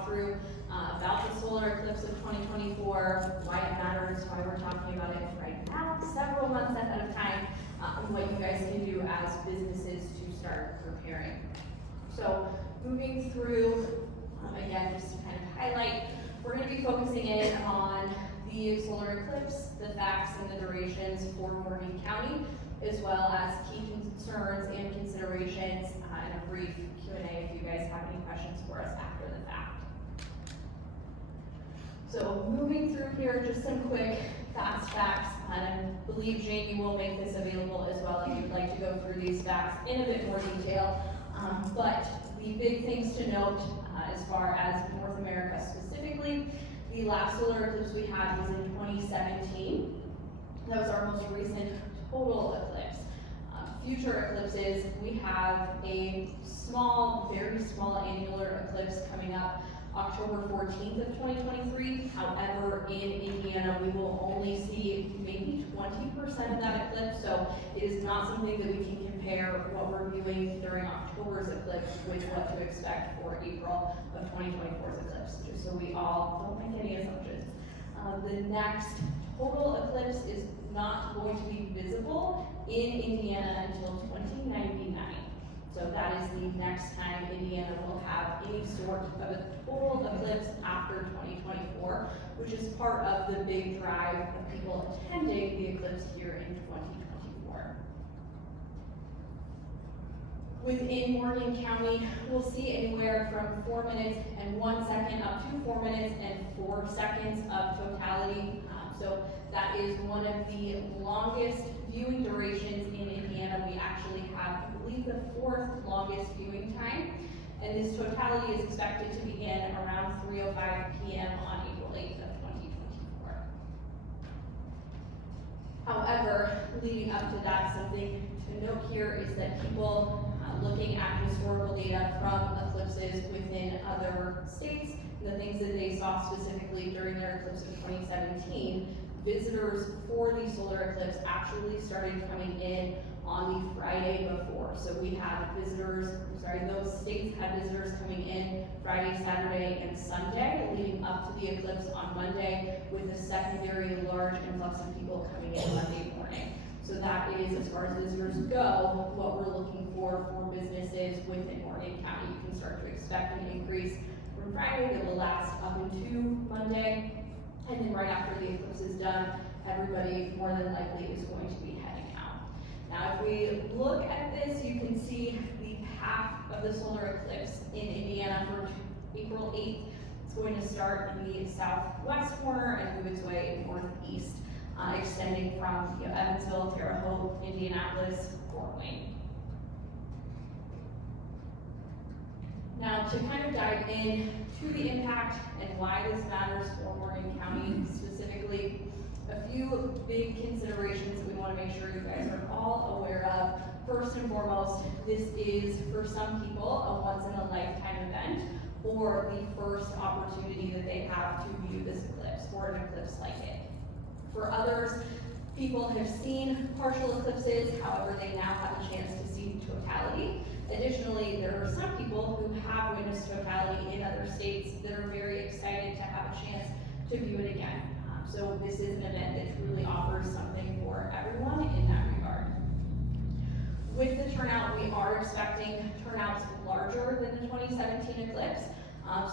walk through about the solar eclipse of 2024, why it matters, why we're talking about it right now, several months ahead of time, and what you guys can do as businesses to start preparing. So moving through, again, just to kind of highlight, we're going to be focusing in on the solar eclipse, the facts and the durations for Morgan County, as well as key concerns and considerations, and a brief Q&A if you guys have any questions for us after the fact. So moving through here, just some quick fast facts, and I believe Jamie will make this available as well if you'd like to go through these facts in a bit more detail. But the big things to note as far as North America specifically, the last solar eclipse we had was in 2017. That was our most recent total eclipse. Future eclipses, we have a small, very small annular eclipse coming up October 14th of 2023. However, in Indiana, we will only see maybe 20% of that eclipse, so it is not something that we can compare what we're viewing during October's eclipse with what to expect for April of 2024's eclipse, just so we all don't make any assumptions. The next total eclipse is not going to be visible in Indiana until 2099. So that is the next time Indiana will have any sort of a total eclipse after 2024, which is part of the big drive of people attending the eclipse here in 2024. Within Morgan County, we'll see anywhere from 4 minutes and 1 second up to 4 minutes and 4 seconds of totality. So that is one of the longest viewing durations in Indiana. We actually have, I believe, the 4th longest viewing time. And this totality is expected to begin around 3:05 p.m. on April 8th of 2024. However, leading up to that, something to note here is that people looking at historical data from eclipses within other states, the things that they saw specifically during their eclipse of 2017, visitors for the solar eclipse actually started coming in on the Friday before. So we had those states had visitors coming in Friday, Saturday, and Sunday, leading up to the eclipse on Monday, with a secondary large influx of people coming in Monday morning. So that is, as far as visitors go, what we're looking for businesses within Morgan County. You can start to expect an increase from Friday that will last up into Monday. And then right after the eclipse is done, everybody more than likely is going to be heading out. Now, if we look at this, you can see the path of the solar eclipse in Indiana for April 8th. It's going to start in the southwest corner and move its way northeast, extending from Evansville, Terre Haute, Indianapolis, Fort Wayne. Now, to kind of dive in to the impact and why this matters for Morgan County specifically, a few big considerations that we want to make sure you guys are all aware of. First and foremost, this is, for some people, a once-in-a-lifetime event, or the first opportunity that they have to view this eclipse, or an eclipse like it. For others, people have seen partial eclipses, however, they now have a chance to see totality. Additionally, there are some people who have witnessed totality in other states that are very excited to have a chance to view it again. So this is an event that truly offers something for everyone in that regard. With the turnout, we are expecting turnouts larger than the 2017 eclipse.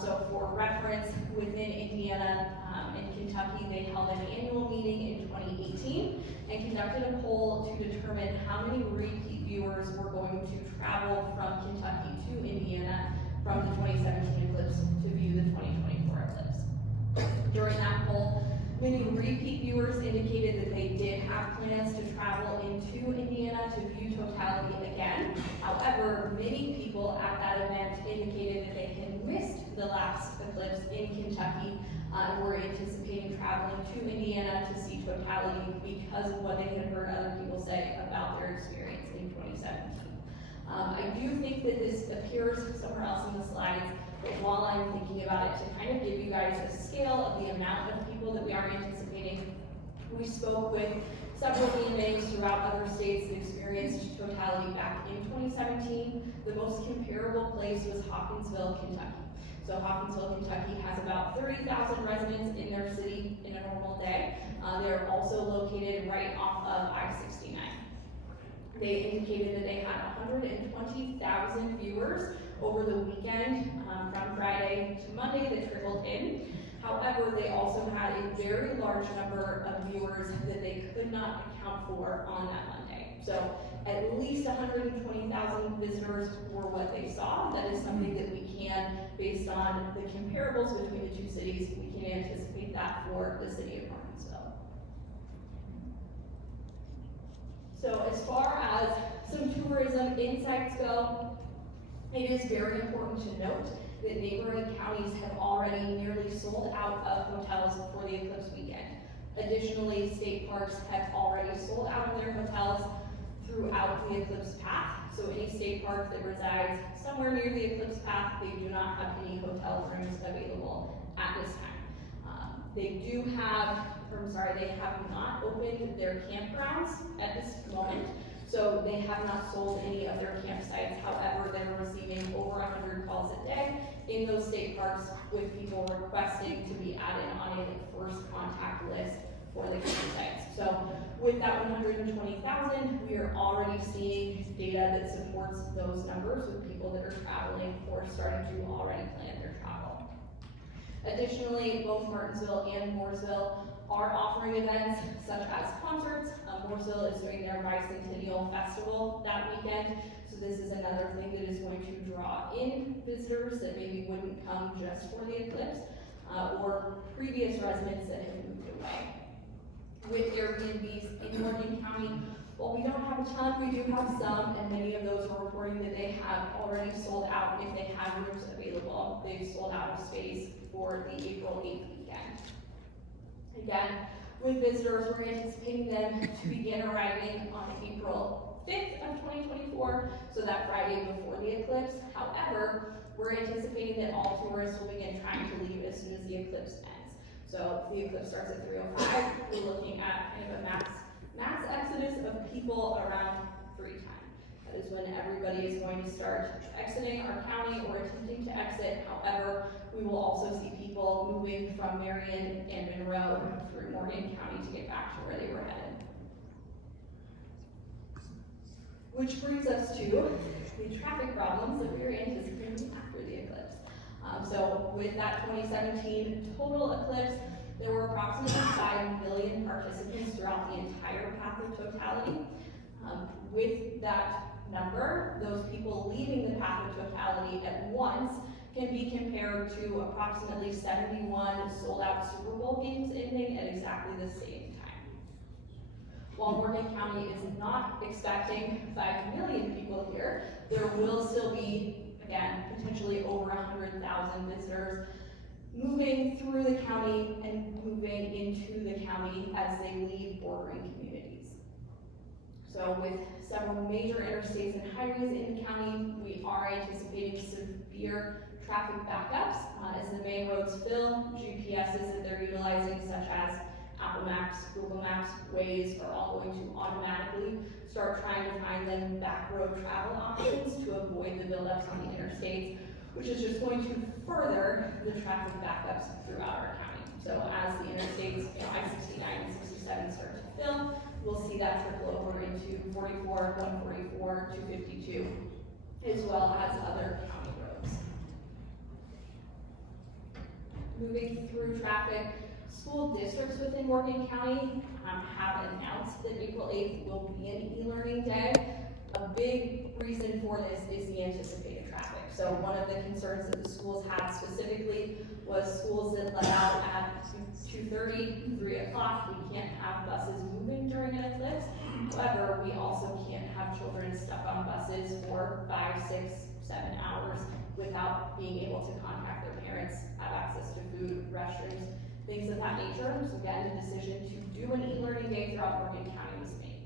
So for reference, within Indiana and Kentucky, they held an annual meeting in 2018 and conducted a poll to determine how many repeat viewers were going to travel from Kentucky to Indiana from the 2017 eclipse to view the 2024 eclipse. During that poll, many repeat viewers indicated that they did have plans to travel into Indiana to view totality again. However, many people at that event indicated that they had missed the last eclipse in Kentucky and were anticipating traveling to Indiana to see totality because of what they had heard other people say about their experience in 2017. I do think that this appears somewhere else in the slides, but while I'm thinking about it, to kind of give you guys a scale of the amount of people that we are anticipating, we spoke with several EMAs throughout other states that experienced totality back in 2017. The most comparable place was Hawkinsville, Kentucky. So Hopkinsville, Kentucky has about 30,000 residents in their city in a normal day. They're also located right off of I-69. They indicated that they had 120,000 viewers over the weekend from Friday to Monday that trickled in. However, they also had a very large number of viewers that they could not account for on that Monday. So at least 120,000 visitors were what they saw. That is something that we can, based on the comparables between the two cities, we can anticipate that for the city of Martinsville. So as far as some tourism insights go, it is very important to note that neighboring counties have already nearly sold out of hotels for the Eclipse weekend. Additionally, state parks have already sold out of their hotels throughout the Eclipse path. So any state park that resides somewhere near the Eclipse path, they do not have any hotel rooms available at this time. They have not opened their campgrounds at this moment. So they have not sold any of their campsites. However, they're receiving over 100 calls a day in those state parks with people requesting to be added on a first contact list for the campsites. So with that 120,000, we are already seeing data that supports those numbers with people that are traveling or starting to already plan their travel. Additionally, both Martinsville and Mooresville are offering events such as concerts. Mooresville is doing their bicentennial festival that weekend, so this is another thing that is going to draw in visitors that maybe wouldn't come just for the Eclipse, or previous residents that have moved away. With Airbnbs in Morgan County, while we don't have a ton, we do have some, and many of those are reporting that they have already sold out. If they have rooms available, they've sold out of space for the April 8th weekend. Again, with visitors, we're anticipating them to begin arriving on April 5th of 2024, so that Friday before the Eclipse. However, we're anticipating that all tourists will begin trying to leave as soon as the Eclipse ends. So if the Eclipse starts at 3:05, we're looking at kind of a max exodus of people around 3 times. That is when everybody is going to start exiting our county or attempting to exit. However, we will also see people moving from Marion and Monroe through Morgan County to get back to where they were headed. Which brings us to the traffic problems that we are anticipating after the Eclipse. So with that 2017 total Eclipse, there were approximately 5 million participants throughout the entire path of totality. With that number, those people leaving the path of totality at once can be compared to approximately 71 sold out Super Bowl games ending at exactly the same time. While Morgan County is not expecting 5 million people here, there will still be, again, potentially over 100,000 visitors moving through the county and moving into the county as they leave bordering communities. So with several major interstates and highways in the county, we are anticipating severe traffic backups as the main roads fill. GPSs that they're utilizing, such as Apple Maps, Google Maps, Waze, are all going to automatically start trying to find them back road travel options to avoid the buildups on the interstates, which is just going to further the traffic backups throughout our county. So as the interstates, I-69 and 67 start to fill, we'll see that trickle over into 44, 144, 252, as well as other county roads. Moving through traffic, school districts within Morgan County have announced that April 8th will be an e-learning day. A big reason for this is the anticipated traffic. So one of the concerns that the schools had specifically was schools that let out at 2:30, 3 o'clock. We can't have buses moving during an eclipse. However, we also can't have children stuck on buses for 5, 6, 7 hours without being able to contact their parents, have access to food, restrooms, things of that nature. So again, the decision to do an e-learning day throughout Morgan County was made.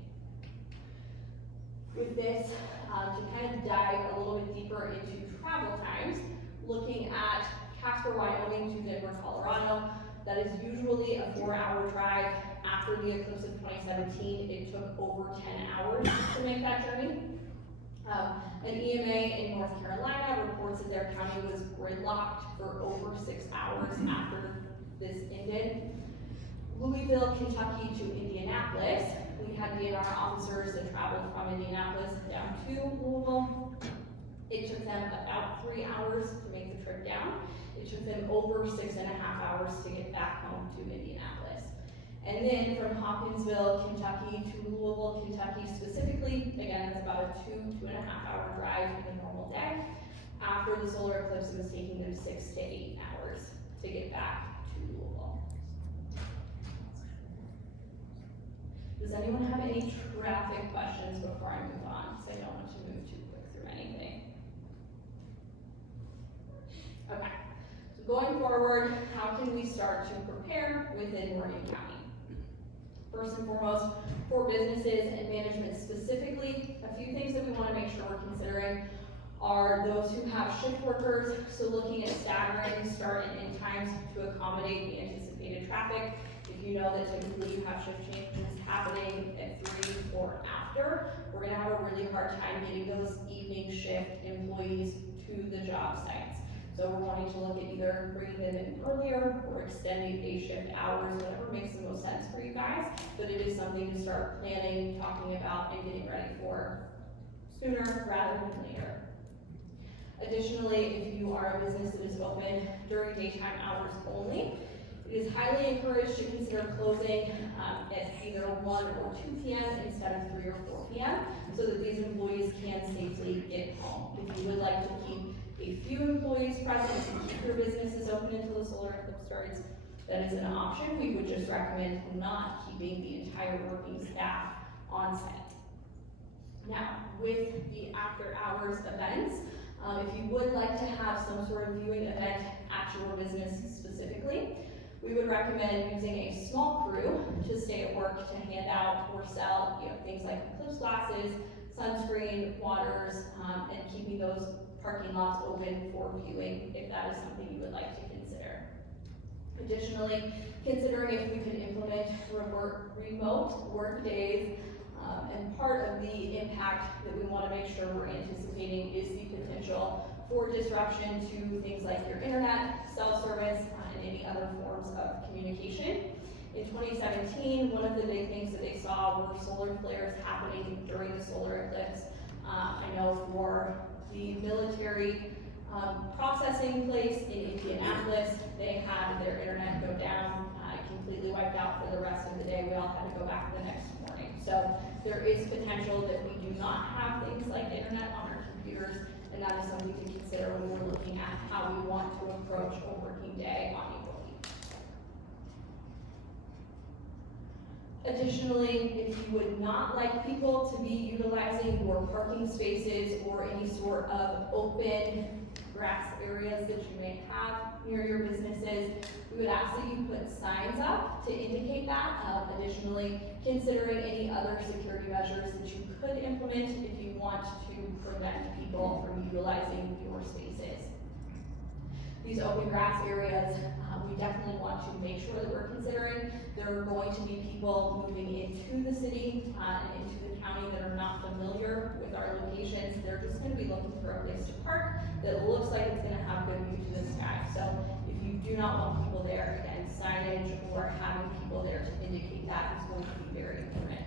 With this, to kind of dive a little bit deeper into travel times, looking at Casper, Wyoming to Denver, Colorado, that is usually a 4-hour drive. After the eclipse of 2017, it took over 10 hours to make that journey. An EMA in North Carolina reports that their county was gridlocked for over 6 hours after this ended. Louisville, Kentucky to Indianapolis. We had DNR officers that traveled from Indianapolis down to Louisville. It took them about 3 hours to make the trip down. It took them over 6.5 hours to get back home to Indianapolis. And then from Hopkinsville, Kentucky to Louisville, Kentucky specifically, again, that's about a 2.5 hour drive in a normal day. After the solar eclipse, it was taking them 6 to 8 hours to get back to Louisville. Does anyone have any traffic questions before I move on? Because I don't want to move too quick through anything. Okay, so going forward, how can we start to prepare within Morgan County? First and foremost, for businesses and management specifically, a few things that we want to make sure we're considering are those who have shift workers, so looking at staggering start and end times to accommodate the anticipated traffic. If you know that typically you have shift changes happening at 3 or after, we're going to have a really hard time getting those evening shift employees to the job sites. So we're wanting to look at either bringing them in earlier or extending day shift hours, whatever makes the most sense for you guys. But it is something to start planning, talking about, and getting ready for sooner rather than later. Additionally, if you are a business that is open during daytime hours only, it is highly encouraged to consider closing at either 1 or 2 p.m. instead of 3 or 4 p.m. so that these employees can safely get home. If you would like to keep a few employees present and keep your businesses open until the solar eclipse starts, that is an option. We would just recommend not keeping the entire working staff on site. Now, with the after hours events, if you would like to have some sort of viewing event at your business specifically, we would recommend using a small crew to stay at work to hand out or sell, things like eclipse glasses, sunscreen, waters, and keeping those parking lots open for viewing if that is something you would like to consider. Additionally, considering if we could implement remote work days, and part of the impact that we want to make sure we're anticipating is the potential for disruption to things like your internet, cell service, and any other forms of communication. In 2017, one of the big things that they saw were solar flares happening during the solar eclipse. I know for the military processing place in Indianapolis, they had their internet go down, completely wiped out for the rest of the day. We all had to go back the next morning. So there is potential that we do not have things like internet on our computers, and that is something to consider when we're looking at how we want to approach a working day on April 8th. Additionally, if you would not like people to be utilizing your parking spaces or any sort of open grass areas that you may have near your businesses, we would ask that you put signs up to indicate that. Additionally, considering any other security measures that you could implement if you want to prevent people from utilizing your spaces. These open grass areas, we definitely want to make sure that we're considering. There are going to be people moving into the city and into the county that are not familiar with our locations. They're just going to be looking for a place to park that looks like it's going to have good view to the sky. So if you do not want people there, again, signage or having people there to indicate that is going to be very important.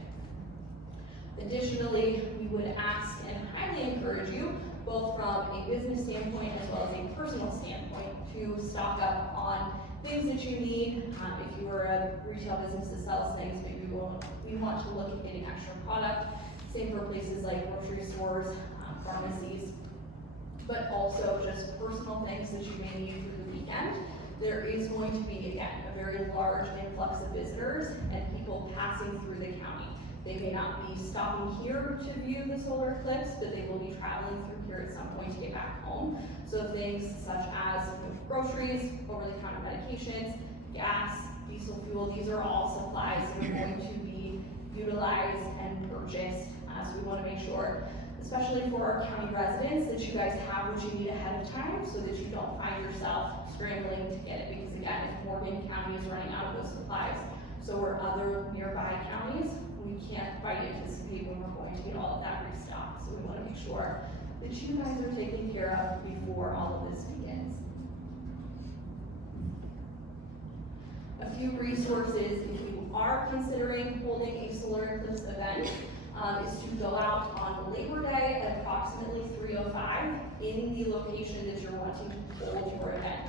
Additionally, we would ask and highly encourage you, both from a business standpoint as well as a personal standpoint, to stock up on things that you need. If you are a retail business that sells things, but we want to look at getting extra product. Same for places like grocery stores, pharmacies, but also just personal things that you may need through the weekend. There is going to be, again, a very large influx of visitors and people passing through the county. They may not be stopping here to view the solar eclipse, but they will be traveling through here at some point to get back home. So things such as groceries, over-the-counter medications, gas, diesel fuel, these are all supplies that are going to be utilized and purchased. So we want to make sure, especially for our county residents, that you guys have what you need ahead of time so that you don't find yourself scrambling to get it. Because again, if Morgan County is running out of those supplies, so are other nearby counties, we can't quite anticipate when we're going to get all of that restocked. So we want to make sure that you guys are taken care of before all of this begins. A few resources if you are considering holding a solar eclipse event is to go out on Labor Day at approximately 3:05 in the location that you're wanting to hold your event.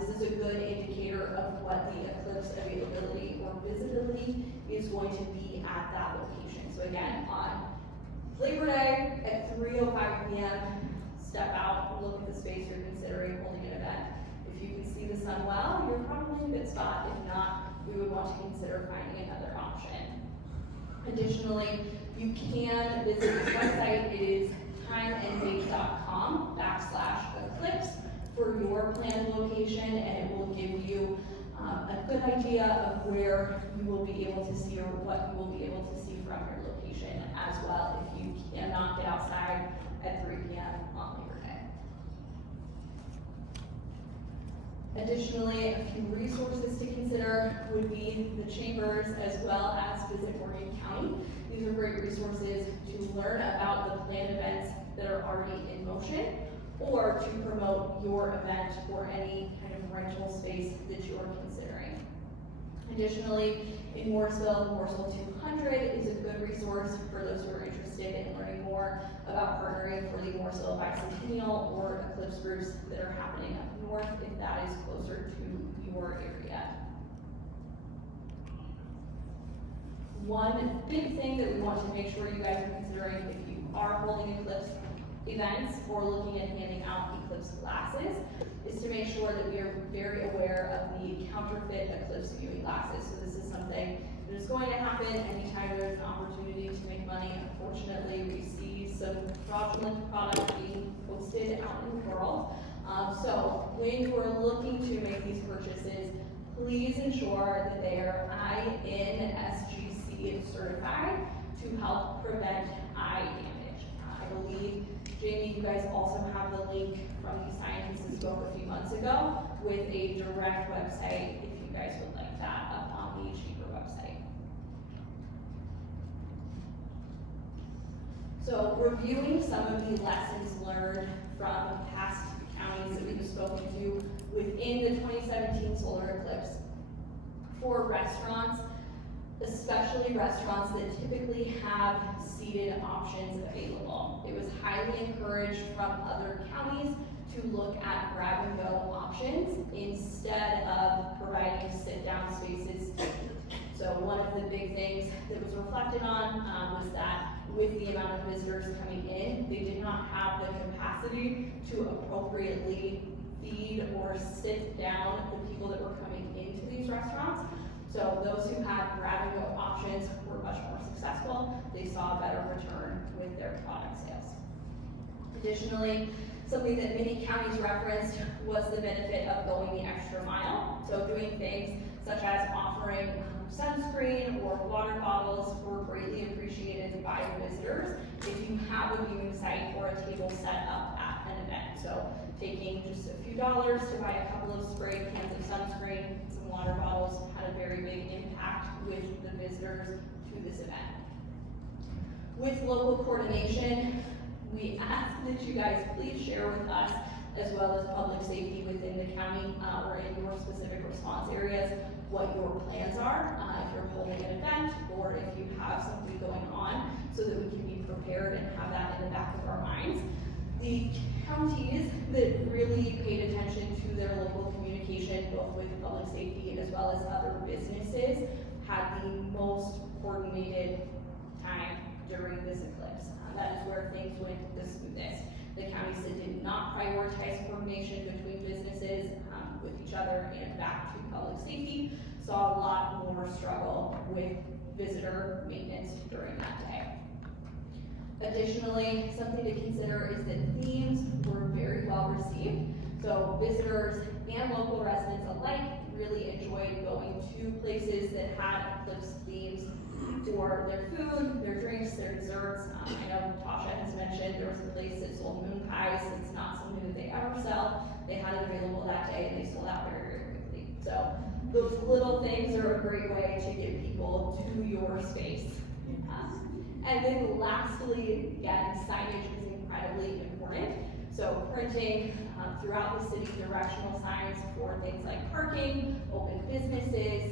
This is a good indicator of what the eclipse availability or visibility is going to be at that location. So again, on Labor Day at 3:05 p.m., step out, look at the space you're considering holding an event. If you can see the sun well, you're probably in a good spot. If not, we would want to consider finding another option. Additionally, you can visit this website. It is timeanddate.com/eclipse for your planned location, and it will give you a good idea of where you will be able to see or what you will be able to see from your location as well if you cannot get outside at 3 p.m. on Labor Day. Additionally, a few resources to consider would be the chambers as well as Visit Morgan County. These are great resources to learn about the planned events that are already in motion, or to promote your event or any kind of rental space that you are considering. Additionally, in Morrisville 200 is a good resource for those who are interested in learning more about partnering for the Morrisville Bicentennial or Eclipse groups that are happening up north if that is closer to your area. One big thing that we want to make sure you guys are considering if you are holding Eclipse events or looking at handing out Eclipse glasses is to make sure that we are very aware of the counterfeit Eclipse viewing glasses. So this is something that is going to happen anytime there's an opportunity to make money. Unfortunately, we see some fraudulent products being posted out in the world. So when you are looking to make these purchases, please ensure that they are INSGC certified to help prevent eye damage. I believe, Jamie, you guys also have the link from the scientists who spoke a few months ago with a direct website if you guys would like that up on the chamber website. So reviewing some of the lessons learned from past counties that we've spoken to within the 2017 solar eclipse. For restaurants, especially restaurants that typically have seated options available, it was highly encouraged from other counties to look at grab-and-go options instead of providing sit-down spaces. So one of the big things that was reflected on was that with the amount of visitors coming in, they did not have the capacity to appropriately feed or sit down the people that were coming into these restaurants. So those who had grab-and-go options were much more successful. They saw a better return with their product sales. Additionally, something that many counties referenced was the benefit of going the extra mile. So doing things such as offering sunscreen or water bottles were greatly appreciated by the visitors if you have a viewing site or a table set up at an event. So taking just a few dollars to buy a couple of spray cans of sunscreen, some water bottles had a very big impact with the visitors to this event. With local coordination, we ask that you guys please share with us, as well as public safety within the county or in your specific response areas, what your plans are, if you're holding an event or if you have something going on, so that we can be prepared and have that in the back of our minds. The counties that really paid attention to their local communication, both with public safety as well as other businesses, had the most coordinated time during this eclipse. That is where things went the smoothest. The counties that did not prioritize coordination between businesses with each other and back to public safety saw a lot more struggle with visitor maintenance during that day. Additionally, something to consider is that themes were very well received. So visitors and local residents alike really enjoyed going to places that had eclipse themes for their food, their drinks, their desserts. I know Tasha has mentioned there was a place that sold moon pies. It's not something that they ever sell. They had it available that day and they sold out very, very quickly. So those little things are a great way to get people to your space. And then lastly, again, signage is incredibly important. So printing throughout the city directional signs for things like parking, open businesses,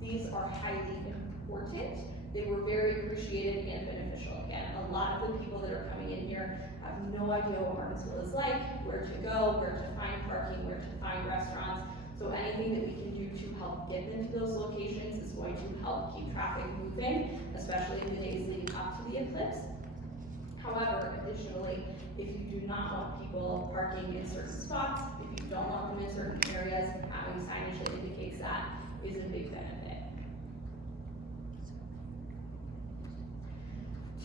these are highly important. They were very appreciated and beneficial. Again, a lot of the people that are coming in here have no idea what Martinsville is like, where to go, where to find parking, where to find restaurants. So anything that we can do to help get them to those locations is going to help keep traffic moving, especially in the days leading up to the eclipse. However, additionally, if you do not want people parking in certain spots, if you don't want them in certain areas, having signage that indicates that is a big benefit.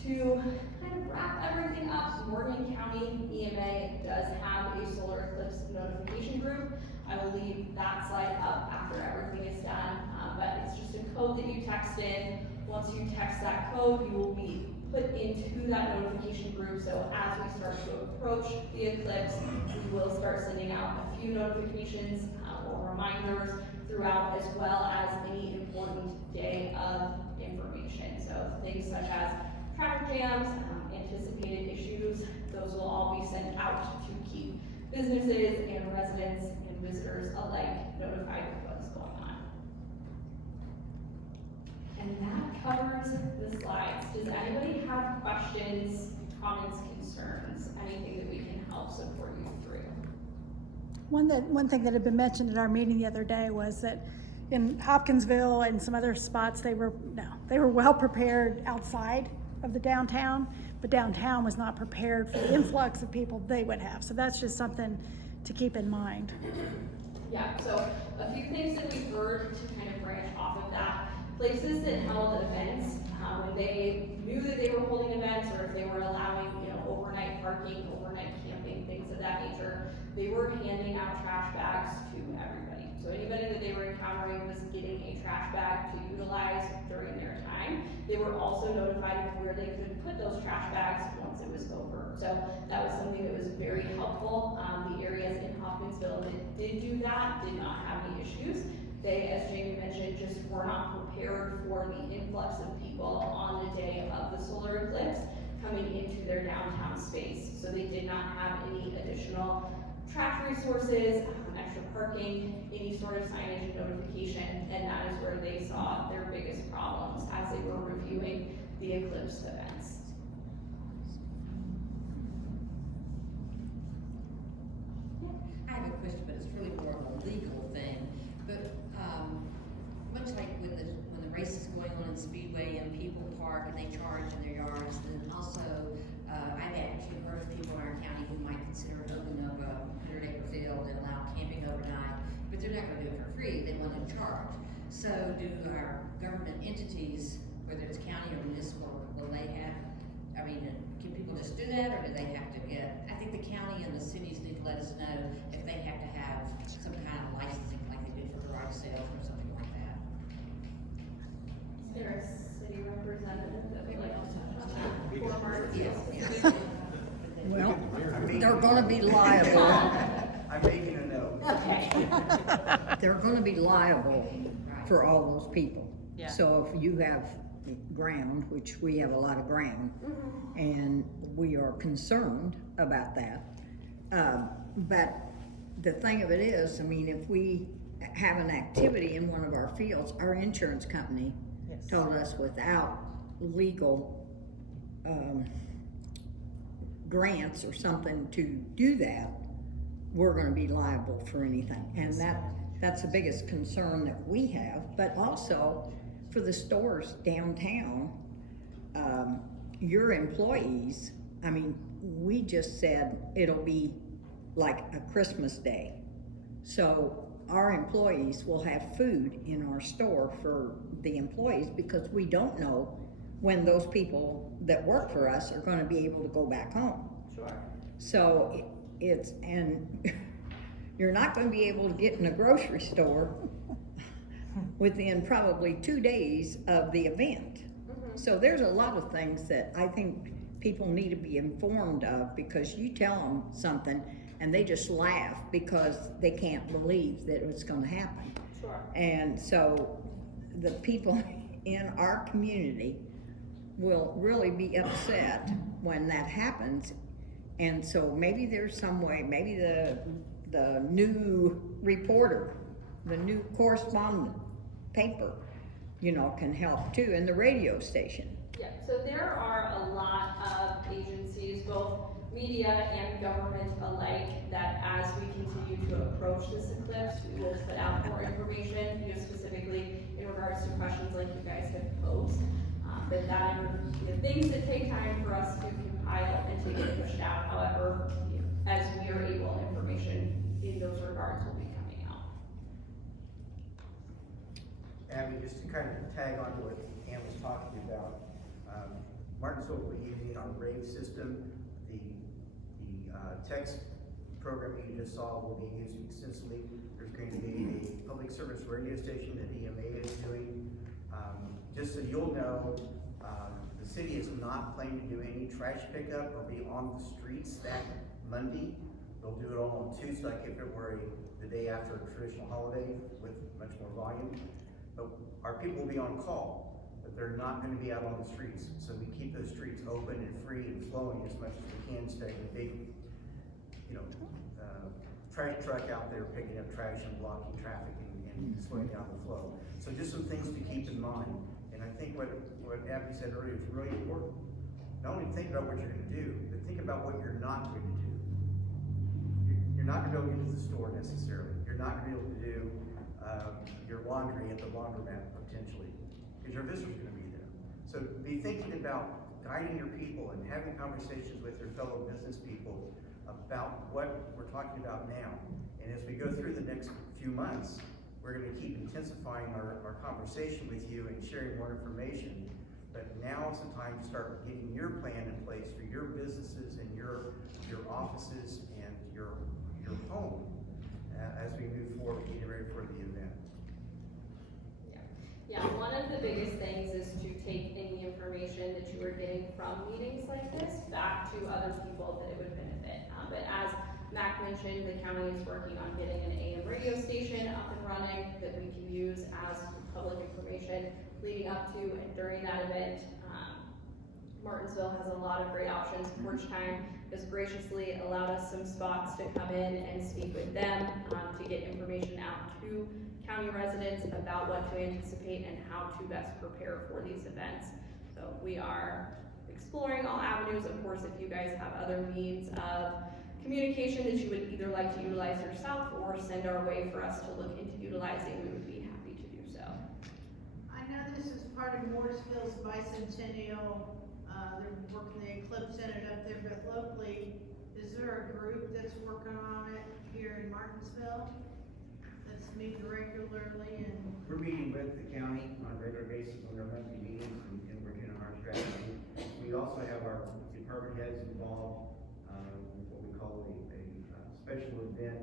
To kind of wrap everything up, Morgan County EMA does have a solar eclipse notification group. I will leave that slide up after everything is done, but it's just a code that you text in. Once you text that code, you will be put into that notification group. So as we start to approach the eclipse, we will start sending out a few notifications or reminders throughout, as well as any important day of information. So things such as traffic jams, anticipated issues, those will all be sent out to keep businesses and residents and visitors alike notified of what's going on. And that covers the slides. Does anybody have questions, comments, concerns, anything that we can help support you through? One thing that had been mentioned at our meeting the other day was that in Hopkinsville and some other spots, they were well prepared outside of the downtown, but downtown was not prepared for the influx of people they would have. So that's just something to keep in mind. Yeah, so a few things that we've heard to kind of branch off of that. Places that held events, when they knew that they were holding events, or if they were allowing, overnight parking, overnight camping, things of that nature, they were handing out trash bags to everybody. So anybody that they were encountering was getting a trash bag to utilize during their time. They were also notified of where they could put those trash bags once it was over. So that was something that was very helpful. The areas in Hopkinsville that did do that did not have any issues. They, as Jamie mentioned, just were not prepared for the influx of people on the day of the solar eclipse coming into their downtown space. So they did not have any additional trash resources, extra parking, any sort of signage notification, and that is where they saw their biggest problems as they were reviewing the eclipse events. I have a question, but it's really more of a legal thing. But much like when the race is going on in Speedway and people park and they charge in their yards, then also I've actually heard of people in our county who might consider opening up a 100-acre field and allow camping overnight, but they're not going to do it for free. They want to charge. So do our government entities, whether it's county or municipal, will they have? I mean, can people just do that, or do they have to get? I think the county and the cities need to let us know if they have to have some kind of licensing, like they do for garage sales or something like that. Is there a city representative that would like to touch on that? For Mark? Yes. Well, They're going to be liable. I'm making a note. Okay. They're gonna be liable for all those people. Yeah. So if you have ground, which we have a lot of ground, and we are concerned about that. But the thing of it is, I mean, if we have an activity in one of our fields, our insurance company Yes. told us without legal grants or something to do that, we're gonna be liable for anything. And that's the biggest concern that we have, but also for the stores downtown, your employees, I mean, we just said it'll be like a Christmas day. So our employees will have food in our store for the employees, because we don't know when those people that work for us are gonna be able to go back home. Sure. So and you're not gonna be able to get in a grocery store within probably 2 days of the event. So there's a lot of things that I think people need to be informed of, because you tell them something and they just laugh because they can't believe that it's gonna happen. Sure. And so the people in our community will really be upset when that happens. And so maybe there's some way, maybe the new reporter, the new correspondent paper, you know, can help too, and the radio station. Yeah, so there are a lot of agencies, both media and government alike, that as we continue to approach this eclipse, we will put out more information, you know, specifically in regards to questions like you guys have posed. But that are, you know, things that take time for us to compile and to get pushed out. However, you know, as we are able, information in those regards will be coming out. Abby, just to kind of tag on to what Ann was talking about, Martinsville will be using our RAVE system. The text program you just saw will be used extensively. There's going to be a public service radio station that EMA is doing. Just so you'll know, the city is not planning to do any trash pickup or be on the streets that Monday. They'll do it all on Tuesday, like if it were the day after a traditional holiday with much more volume. But our people will be on call, but they're not going to be out on the streets. So we keep those streets open and free and flowing as much as we can, instead of a big, you know, trash truck out there picking up trash and blocking traffic and slowing down the flow. So just some things to keep in mind. And I think what Abby said earlier is really important. Not only think about what you're going to do, but think about what you're not going to do. You're not going to be able to get to the store necessarily. You're not going to be able to do your laundry at the laundromat potentially, because your visitor's going to be there. So be thinking about guiding your people and having conversations with your fellow business people about what we're talking about now. And as we go through the next few months, we're going to keep intensifying our conversation with you and sharing more information. But now is the time to start getting your plan in place for your businesses and your offices and your home as we move forward, getting ready for the event. Yeah, one of the biggest things is to take any information that you are getting from meetings like this back to other people that it would benefit. But as Mac mentioned, the county is working on getting an AM radio station up and running that we can use as public information leading up to and during that event. Martinsville has a lot of great options. Porch Time has graciously allowed us some spots to come in and speak with them to get information out to county residents about what to anticipate and how to best prepare for these events. So we are exploring all avenues. Of course, if you guys have other means of communication that you would either like to utilize yourself or send our way for us to look into utilizing, we would be happy to do so. I know this is part of Morrisville's bicentennial, they're working the Eclipse in it up there, but locally, is there a group that's working on it here in Martinsville? That's meeting regularly and? We're meeting with the county on a regular basis on their monthly meetings and working on our strategy. We also have our department heads involved with what we call a special event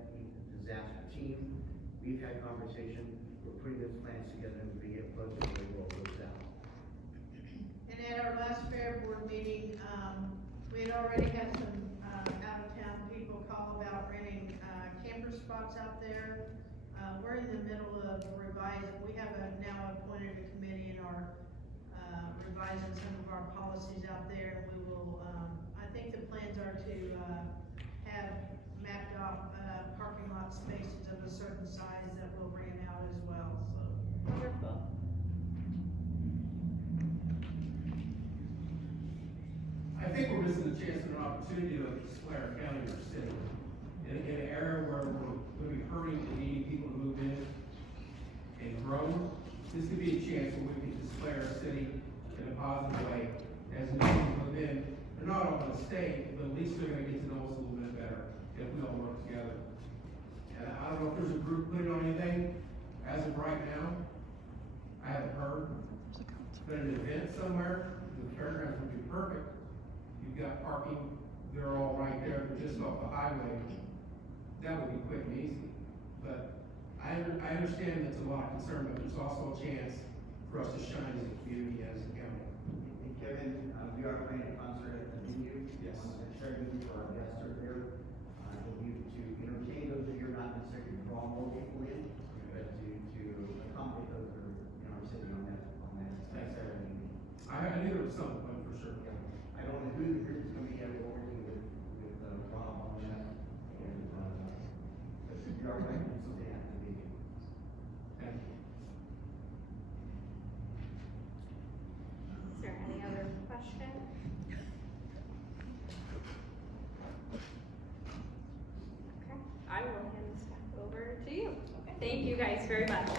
disaster team. We've had conversation, we're putting those plans together and we get closer to the roll those out. And at our last fair board meeting, we had already had some, out-of-town people call about renting, camper spots out there. We're in the middle of revising, we have now appointed a committee in our, revising some of our policies out there. We will, I think the plans are to, have mapped out, parking lot spaces of a certain size that we'll rent out as well, so. Wonderful. I think we're missing a chance and an opportunity to display our county or city. In an era where we're going to be hurting and needing people to move in and grow, this could be a chance where we can display our city in a positive way. As new people move in, they're not all going to stay, but at least they're going to get to know us a little bit better if we all work together. And I don't know if there's a group putting on anything. As of right now, I haven't heard. But an event somewhere, the fairgrounds would be perfect. You've got parking, they're all right there, they're just off the highway. That would be quick and easy. But I understand that's a lot of concern, but there's also a chance for us to shine as a community, as a county. And Kevin, we are playing a concert at the venue. Yes. On Saturday for our guests are there. To entertain those that you're not necessarily draw more people in, but to accommodate those that are in our city on that Thanks. Saturday evening. I knew there was something, but our way, and so they have to be. Thank you. Is there any other question? Okay, I will hand this back over to you. Thank you guys very much.